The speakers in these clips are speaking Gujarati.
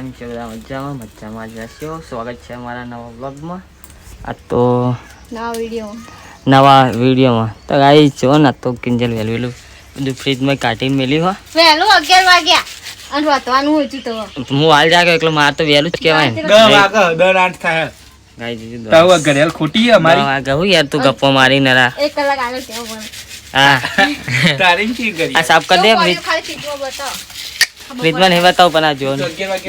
કેમ છો બધા? મજામાં જ હશો. સ્વાગત છે અમારા નવા વ્લોગમાં. આ તો નવા વિડીયોમાં તો ગાઈસ જો ને તો કિંજલ વેલું બધું ફ્રીજમાં કાઢીને મેલી હો વહેલું 11 વાગ્યા અને વાતવાનું હોય છે તો હું હાલ જાગે એટલે માર તો વહેલું જ કહેવાય ને. 10 વાગે 10 8 થાય ગાઈસ તો ઘરેલ ખોટી અમારી કહું યાર તું ગપ્પો મારી નરા 1 કલાક આગળ કેવું પણ હા તારી કી કરી આ સાફ કરી દે ખાલી ચીટવો બતાવ ફ્રીજમાં નહીં બતાવ પણ આ જો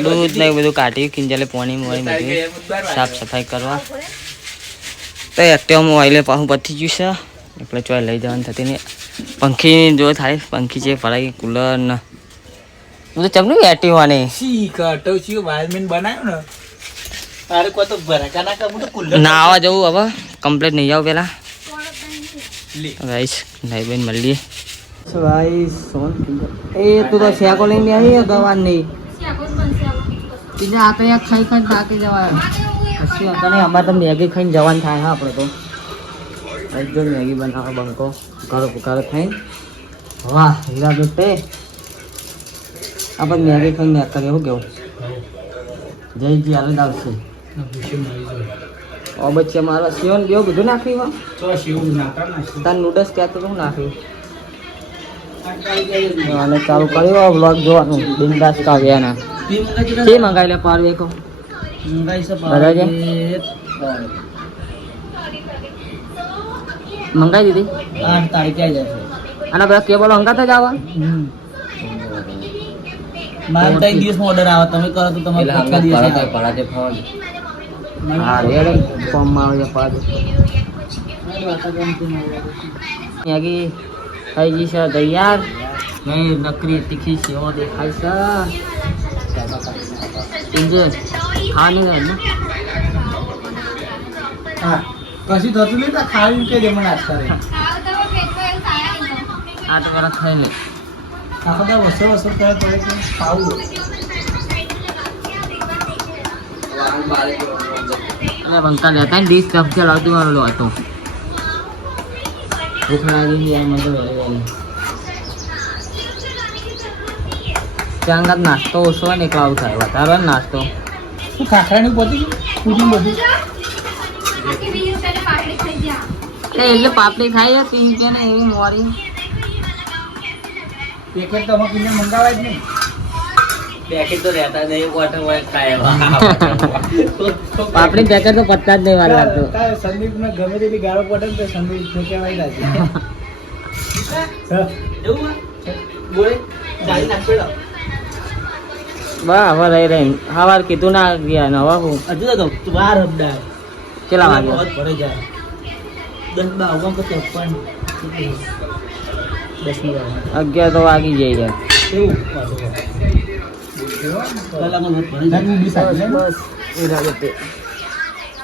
દૂધ ને બધું કાઢ્યું કિંજલે પાણી મોણી બધું સાફ સફાઈ કરવા તો એક્ટિવામાં ઓઇલે પાછું પતી ગયું છે એટલે ચોય લઈ જવાનું થતી નહીં. પંખી જો થાય પંખી છે ફરાઈ કુલર ને હું તો ચમનું એક્ટિવ આને સી કટો સી વાયરમેન બનાવ્યો ને તારે કો તો ભરાકા ના કરું તો કુલ્લર ના આવા જવું હવે કમ્પ્લીટ નહીં આવ પેલા લે ગાઈસ નહીં બેન મળીએ ગાઈસ સોન એ તું તો શેકો લઈને આવી ગવાન નહીં કીધે આ તો યાર ખાઈ ખાઈ થાકી જવાય હસી અકને અમારે તો મેગી ખાઈને જવાનું થાય હા આપણે તો એકદમ મેગી બનાવો બંકો ઘરો પુકારો ખાઈને વાહ હીરા બેટે આપણે મેગી ખાઈને ના કરીએ શું કેવું જયજી હાલ આવશે ઓ બચ્ચે મારા સિયોન બેવ બધું નાખ્યું હો તો શિવ નાકા ના તાર નૂડલ્સ કહેતો તો હું નાખ્યું અને ચાલુ કર્યો વ્લોગ જોવાનું બિંદાસ કાવ્યાના જે મંગાવી લે પારવે કો મંગાઈ છે બરાબર મંગાવી દીધી 8 તારીખે આવી જશે અને બધા કેબલ અંગાતા જ આવા મારે 3 દિવસમાં ઓર્ડર આવે તમે કરો તો તમારે પક્કા દિવસે પરાજે ફાવ હા રેડ ફોર્મ માં આવે પાદ મેગી થઈ ગઈ છે તૈયાર નહીં નકરી તીખી સેવો દેખાય છે ઇન્જે ખાને ને હા કશી થતું નહીં તો ખાવી કે જમણ આજ કરે આ તો વરા ખાઈ લે આખો દા વસો કરે તો ખાવું અને બંકા લેતા ને ડીશ કપ ચલાવતી મારો લો હતો ભૂખ લાગી યાર મને તો વેલી ચાંગત નાસ્તો ઓછો ને એકલા થાય વધારે નાસ્તો શું ખાખરાની પોતી પૂરી બધું એટલે પાપડી ખાઈ પી કે ને એવી મોરી પેકેટ તો અમારે કિને મંગાવાય જ નહીં પેકેટ તો રહેતા નહીં વોટર વાય ખાય પાપડી પેકેટ તો પત્તા જ નહીં વાર લાગતો સંદીપ ને ગમે તેટલી ગાળો પડે ને તો સંદીપ તો કહેવાય લાગે એવું બોલે ગાડી નાખેલો બા હવે રહી રહી હવાર કીધું ના ગયા ને હવે હું હજુ તો તું બાર હબડા કેટલા વાગે પડે જાય 10 12 તો 53 10 ની 11 તો વાગી જાય યાર એવું બસ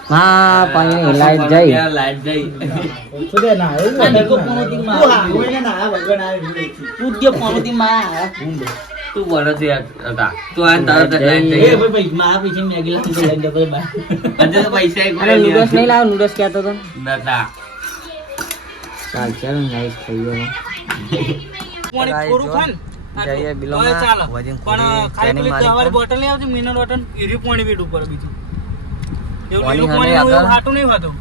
હા પાણી લાઈટ જાય લાઈટ જઈ સુદે ના એવું નિકો પોનોતી માં કોઈને ના વગર આવે તું કે પોનોતી માં તું બોલો છે હતા તું આ તારા તે લાઈટ એ ભાઈ માં પીછે મેગી લાગી લઈને જતો બા આજે તો પૈસા એક નૂડલ્સ નહીં લાવ નૂડલ્સ કહેતો તો દાદા ચાલ ચાલ નાઈસ થઈ ગયો પાણી પૂરું ખાન જઈએ બિલો ચાલે વજન પણ ખાલી પેલી દવાની બોટલ લઈ આવજો મિનરલ વોટર ઈરી પાણી વીટ ઉપર બીજું એવું લીલું પાણી એવું હાટું નહીં હોતું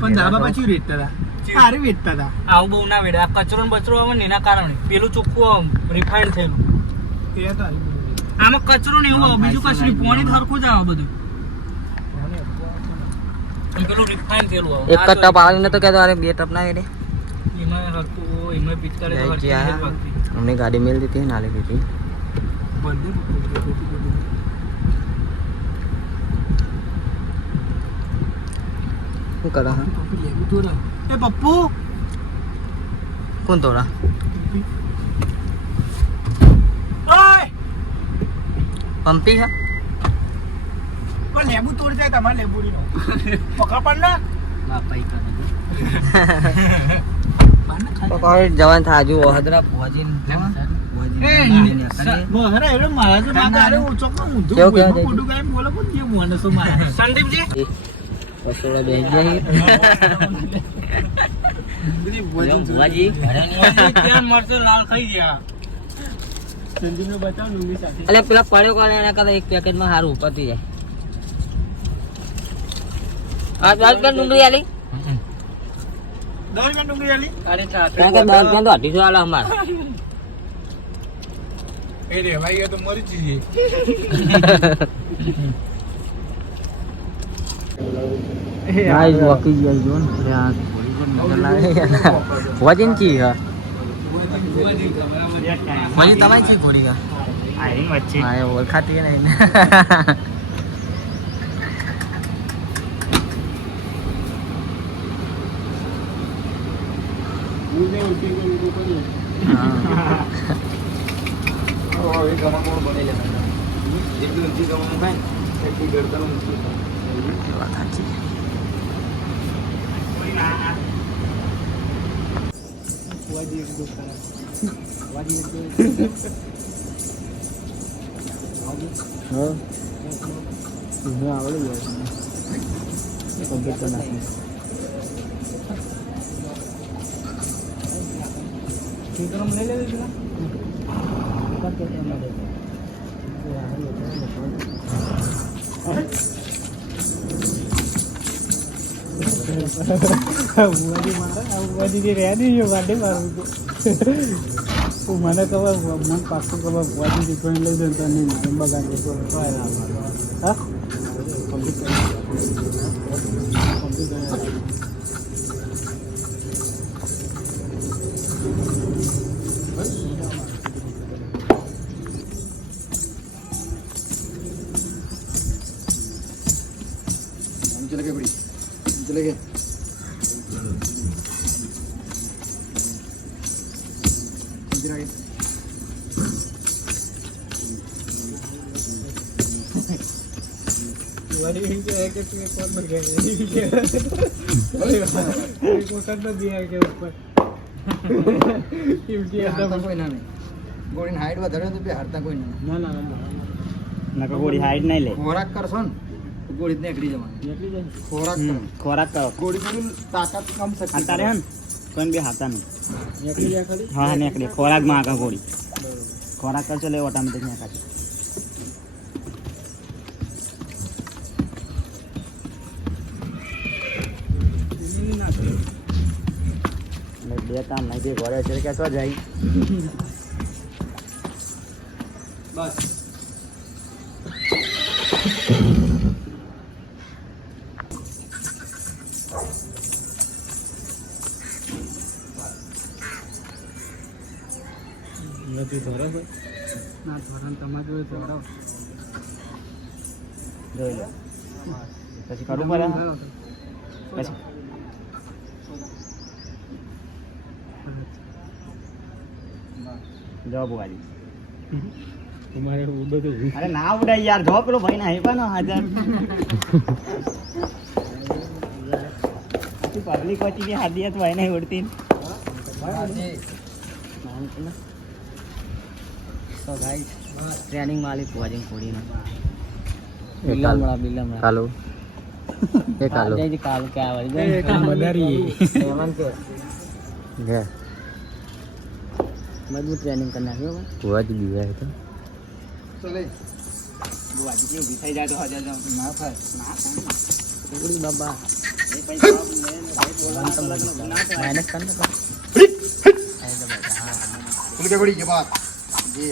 પણ ધાબા પછી વેચતા હતા સારી વેચતા હતા આવું બહુ ના વેડે આ કચરો ને બચરો આવે ને એના કારણે પેલું ચોખ્ખું રિફાઇન્ડ થયેલું આમાં કચરો ને એવું આવે બીજું કશું નહીં પાણી સરખું જ આવે બધું પેલું રિફાઇન્ડ થયેલું આવે એક ટપ આવીને તો કહેતો અરે બે ટપ ના વેડે એમાં હરતું એમાં પિચકારી તો હરતી નહીં પાકતી हमने गाड़ी मिल दी थी नाले की थी શું કરા એ પપ્પુ કોણ તોડા ઓય પંપી છે પણ લેબુ તોડ જાય તમારે લેબુ નો પકડ પણ ના પૈ કરે પકડ જવાન થાજુ હદરા પહોંચી સંદીપજી રસોડા બેસી જાય લાલ ખાઈ ગયા સંજીવનો બતાવ ડુંગળી સાથે. એટલે પેલા પડ્યો કરે એના કરતા એક પેકેટમાં સારું પતી જાય. આ 10 રૂપિયા ડુંગળી આલી 10 રૂપિયા ડુંગળી આલી. અરે કારણ કે 10 રૂપિયા તો 250 આલે અમારે. એ રે ભાઈ એ તો મરી જઈએ. ગાઈસ વોકી ગયા જો ને આ નજર લાગે વજન કી હા વજન તમારી છે ઘોડી હા આઈ વચ્ચે હા એ ઓળખાતી નહીં મને ખબર મન પાકું ખબર વાજી દીકરી લઈ જતા નહીં બગાડી હા चले गए बड़ी चले गए ગોળી હાઈટ વધારે તો હારતા કોઈ ના ગોળી હાઈટ નહીં લે ખોરાક કરશો ને ગોળી નીકળી જવાની ખોરાક ખોરાક કરો ગોળી તાકાત કમ શકે તારે હે કોઈ બી હાથા નહીં નીકળી જાય ખાલી હા નીકળી ખોરાક માં આગળ ગોળી ખોરાક કરશો એટલે ઓટોમેટિક નીકળે બે કામ નહીં બે ઘરે છે કે તો જાય બસ નથી ધોરો ના ધોરણ તમારે જોઈ ધોરો જોઈ લો પછી કાઢું પડે પછી જવાબ વાળી તમારે બધું અરે ના ઉડાય યાર જો પેલો ભાઈ ના હેપાનો હાજર પબ્લિક વચ્ચે જે હાદી તો ભાઈ નહીં ઉડતી તો ગાઈસ ટ્રેનિંગ માલિક વાજિંગ કોડીનો બિલામડા કાલો એ કાલો જઈ કાલ કે આવે મદારી એમન કે ગે મજબૂત ટ્રેનિંગ કરી નાખ્યો વજ બીવા તો ચલે વાજી કે ઉભી થઈ જાય તો હજાર જાવ ના થાય ટુકડી બાબા એ પૈસા માઇનસ કર ને खुल के बड़ी ये बात ये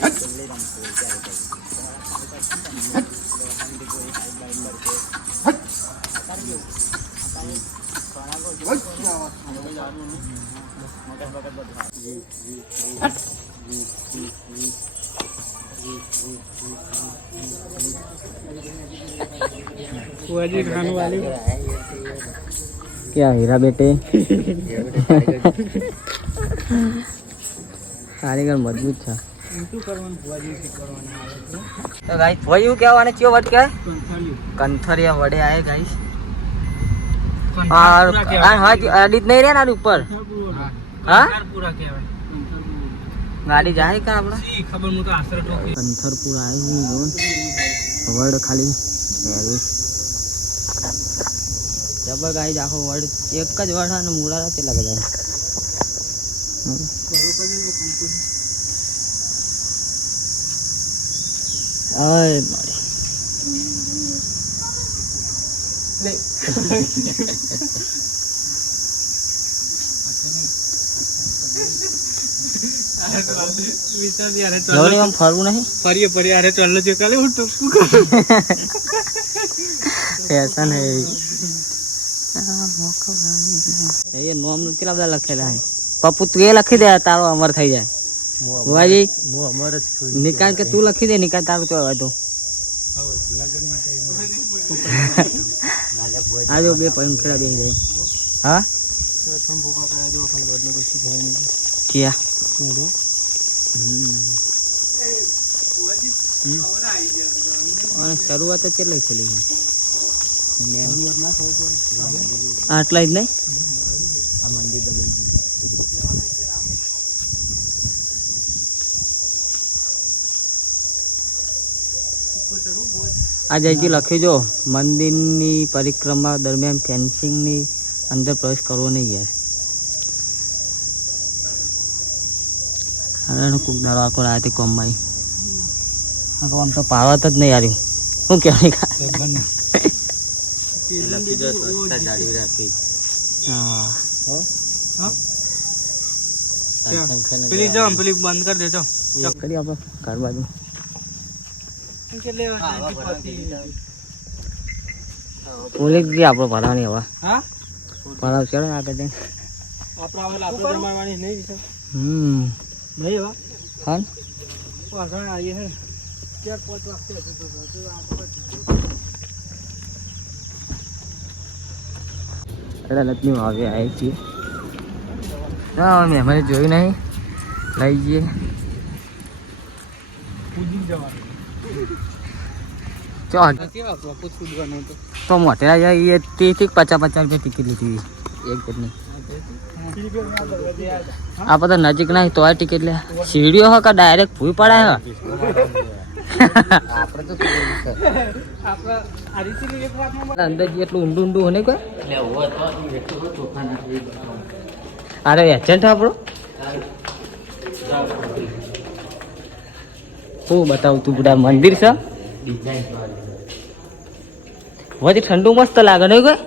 वाजी खाने वाली क्या हीरा बेटे कारीगर मजबूत था तो गाइस वही क्या वाने चियो वर्ड क्या है कंथरिया वड़े आए गाइस और हाँ एडिट नहीं रहे ना ऊपर हाँ પૂરા કહેવાય गाड़ी जाए का अपना સી ખબર હું તો આસરા ટોકી कंथरपुर आई हुई जोन वर्ड खाली जब गाइस आखो वर्ड एक ज वर्ड है मूला ते लग जाए અય જવની આમ ફરવું નહીં ફરીએ અરે ચાલો જે કાલે હું ટપકું કરું ફેશન હે એ નોમ કેટલા બધા લખેલા હે પપ્પુ તું એ લખી દે તારો અમર થઈ જાય ભુવાજી હું અમાર જ છું નિકાલ કે તું લખી દે નિકાલ તારું તો હવે તું આજો બે પંખેડા બેસી જાય હા ક્યાં અને શરૂઆત જ કેટલી થયેલી છે આટલા જ નહીં આ મંદિર દબાઈ આ જયજી લખ્યું જો મંદિરની પરિક્રમા દરમિયાન ફેન્સિંગની અંદર પ્રવેશ કરવો નહીં યાર અરે કુક દારો આખો રાતે કોમમાં આમ તો પાવત જ નહીં આવ્યું શું કહેવાય પેલી જાઓ પેલી બંધ કરી દેજો કરી આપણે ઘર બાજુ પોલીસ બી આપણો ભરાવાની હવે ભરાવ છે આગળ જઈને હા અદાલતની વાવે આવી છીએ હા મેં જોયું નહીં લઈ જઈએ તો મોટેરા જાય એ 30-50 રૂપિયા ટિકિટ લીધી એક જણની આ બધા નજીક નહીં તો આ ટિકિટ લે સીડીઓ હો કા ડાયરેક્ટ ભૂઈ પડાય અંદર એટલું ઊંડું ઊંડું હોય ને કોઈ અરે એજન્ટ આપણો શું બતાવું તું બધા મંદિર છે વધી ઠંડુ મસ્ત લાગે ને કોઈ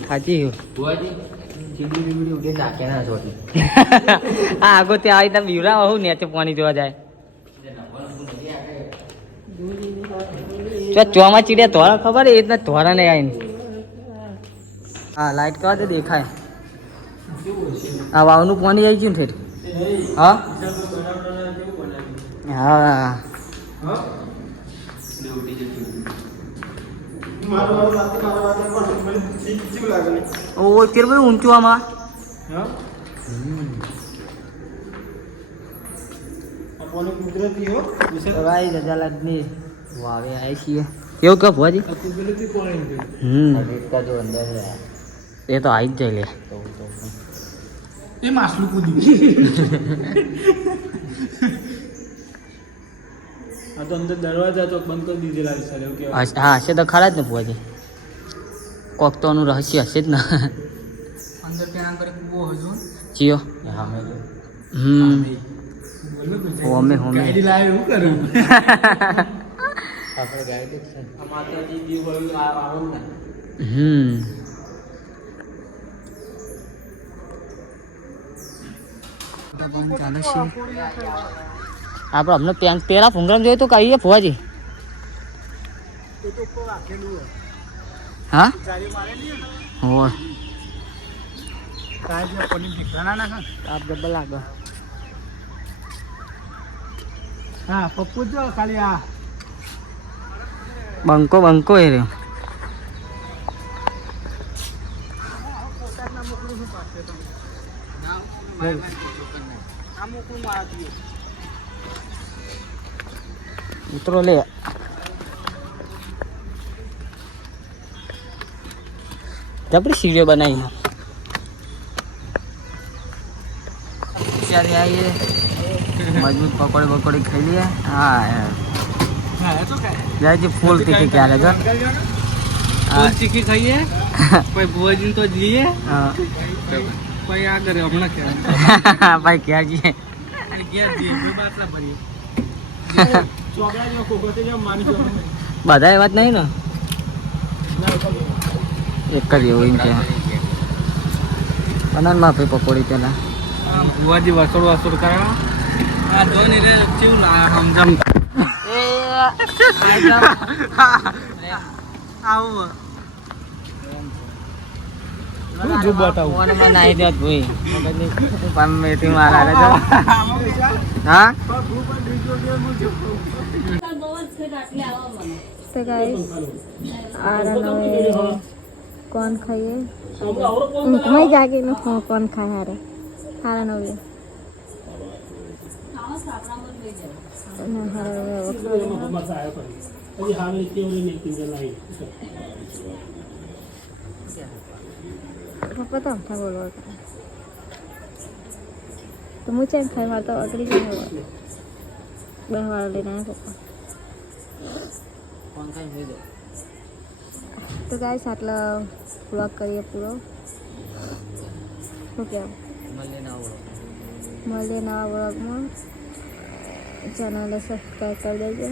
સાચી હા આગો ત્યાં આવી તમે બીવરા હું નેચે પાણી જોવા જાય ચોમાં ચીડ્યા ધોરા ખબર એ રીતના ધોરા નહીં આવીને હા લાઈટ કરવા તો દેખાય આ વાવનું પાણી આવી ગયું ને ઠેઠ હા હા ઓ તેર ભાઈ ઊંચું આમાં વાવે આવી છીએ કેવું કે ભુવાજી એ તો આવી જ જાય લે એ માસલું કૂદ્યું આ તો અંદર દરવાજા તો બંધ કરી દીધેલા છે એવું કે હા હશે તો ખરા જ ને ભુવાજી કોક તો આનું રહસ્ય હશે જ ને અંદર ત્યાં આગળ કૂવો હજુ ચિયો હોમે હોમે ગાડી લાવે એવું કરું આપણે ગાડી છે આ માતાજી દી હોય આવો ને ચાલે છે આપણે અમને તેરા ભૂંગરામ જોયું તો કહીએ ભુવાજી હા હોય આપ ડબલ લાગે હા પપ્પુ જો ખાલી આ બંકો બંકો એ રહ્યો ઉતરો લે જબરી સીડીઓ બનાવી ત્યારે આવીએ મજબૂત પકોડી બકોડી ખાઈ લઈએ હા જાય છે ફૂલ તીખી ક્યારે જો ફૂલ ચીકી ખાઈએ પછી ભુવાજી તો જઈએ પછી આ કરે હમણાં કે ભાઈ ક્યાં જઈએ ઘેર જઈએ બાટલા ભરીએ ચોકડા જેવો ખોખો તે જેવો માની જવાનો. બધા એવા જ નહીં ને એક જ એવું એમ કે અનંત માફી પકોડી પેલા ભુવાજી વસોડ કરા આ જો ને રે ચીવ લા સમજામ આવું જો બતાવું. મને મને નાઈ દેત ભાઈ પમ્મેથી મારા જો હા તો ગાઈસ कौन खाइए मैं जाके न कौन खाए हारे हारा नवे पप्पा तो था बोलो तो मुझे खाए मारता अगली जाए बहवाड़ा लेना है पप्पा तो गाइस आटला व्लॉग करिए पूरो ओके મળીએ નવા વ્લોગમાં ચેનલને સબસ્ક્રાઈબ કરી દેજો